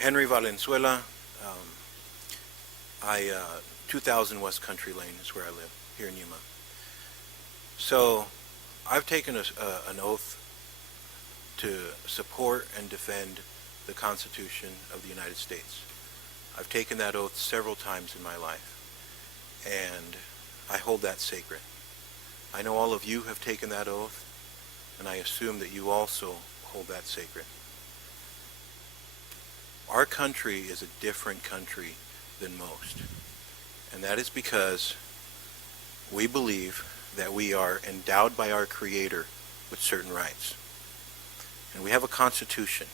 Henry Valenzuela. 2000 West Country Lane is where I live, here in Yuma. So, I've taken an oath to support and defend the Constitution of the United States. I've taken that oath several times in my life, and I hold that sacred. I know all of you have taken that oath, and I assume that you also hold that sacred. Our country is a different country than most, and that is because we believe that we are endowed by our Creator with certain rights. And we have a Constitution,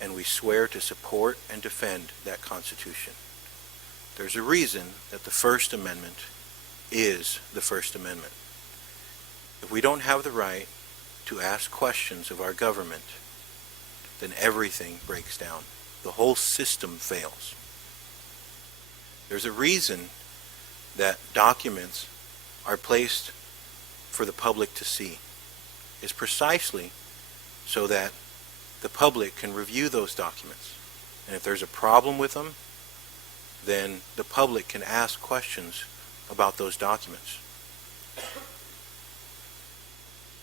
and we swear to support and defend that Constitution. There's a reason that the First Amendment is the First Amendment. If we don't have the right to ask questions of our government, then everything breaks down. The whole system fails. There's a reason that documents are placed for the public to see. It's precisely so that the public can review those documents. And if there's a problem with them, then the public can ask questions about those documents.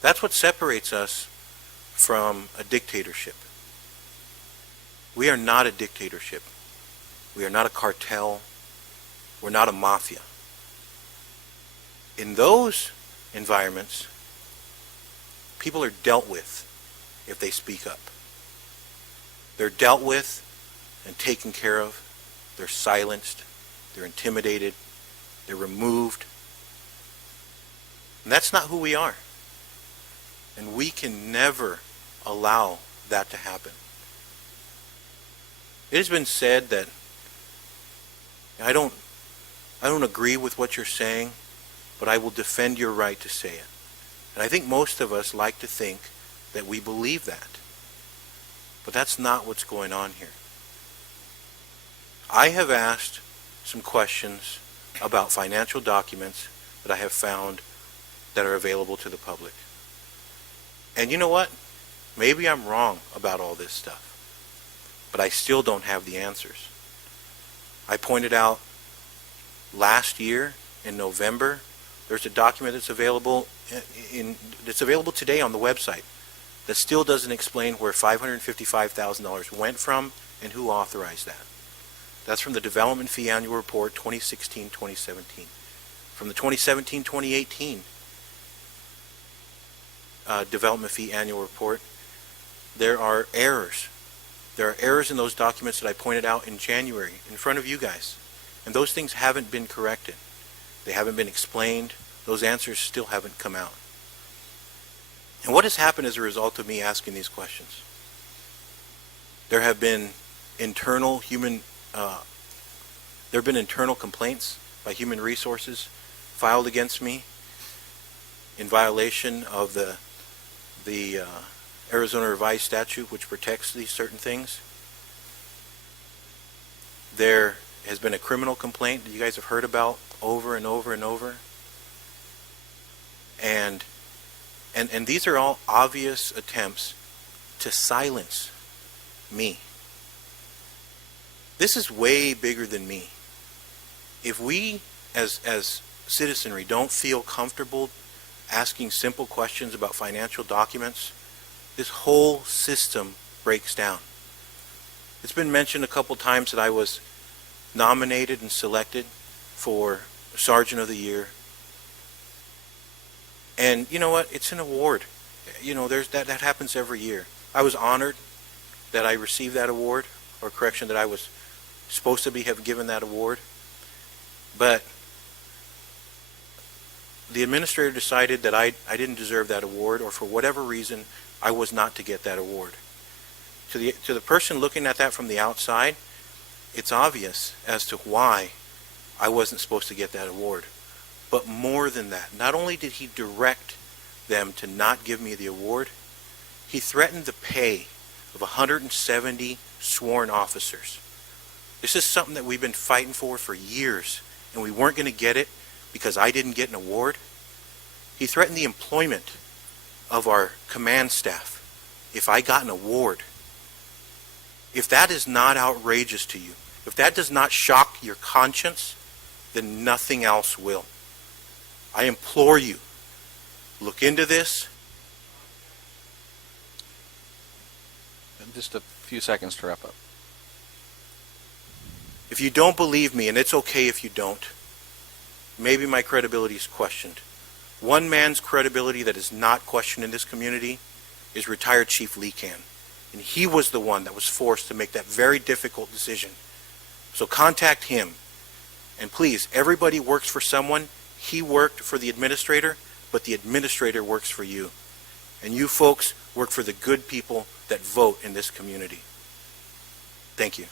That's what separates us from a dictatorship. We are not a dictatorship. We are not a cartel. We're not a mafia. In those environments, people are dealt with if they speak up. They're dealt with and taken care of. They're silenced. They're intimidated. They're removed. And that's not who we are. And we can never allow that to happen. It has been said that I don't agree with what you're saying, but I will defend your right to say it. And I think most of us like to think that we believe that. But that's not what's going on here. I have asked some questions about financial documents that I have found that are available to the public. And you know what? Maybe I'm wrong about all this stuff, but I still don't have the answers. I pointed out last year in November, there's a document that's available today on the website that still doesn't explain where $555,000 went from and who authorized that. That's from the Development Fee Annual Report 2016-2017. From the 2017-2018 Development Fee Annual Report, there are errors. There are errors in those documents that I pointed out in January in front of you guys. And those things haven't been corrected. They haven't been explained. Those answers still haven't come out. And what has happened as a result of me asking these questions? There have been internal complaints by Human Resources filed against me in violation of the Arizona Revised Statute, which protects these certain things. There has been a criminal complaint that you guys have heard about over and over and over. And these are all obvious attempts to silence me. This is way bigger than me. If we as citizenry don't feel comfortable asking simple questions about financial documents, this whole system breaks down. It's been mentioned a couple times that I was nominated and selected for Sergeant of the Year. And you know what? It's an award. You know, that happens every year. I was honored that I received that award, or correction, that I was supposed to have given that award. But the administrator decided that I didn't deserve that award, or for whatever reason, I was not to get that award. To the person looking at that from the outside, it's obvious as to why I wasn't supposed to get that award. But more than that, not only did he direct them to not give me the award, he threatened the pay of 170 sworn officers. This is something that we've been fighting for years, and we weren't going to get it because I didn't get an award. He threatened the employment of our command staff if I got an award. If that is not outrageous to you, if that does not shock your conscience, then nothing else will. I implore you, look into this. Just a few seconds to wrap up. If you don't believe me, and it's okay if you don't, maybe my credibility is questioned. One man's credibility that is not questioned in this community is retired Chief Lee Can. And he was the one that was forced to make that very difficult decision. So contact him. And please, everybody works for someone. He worked for the administrator, but the administrator works for you. And you folks work for the good people that vote in this community. Thank you.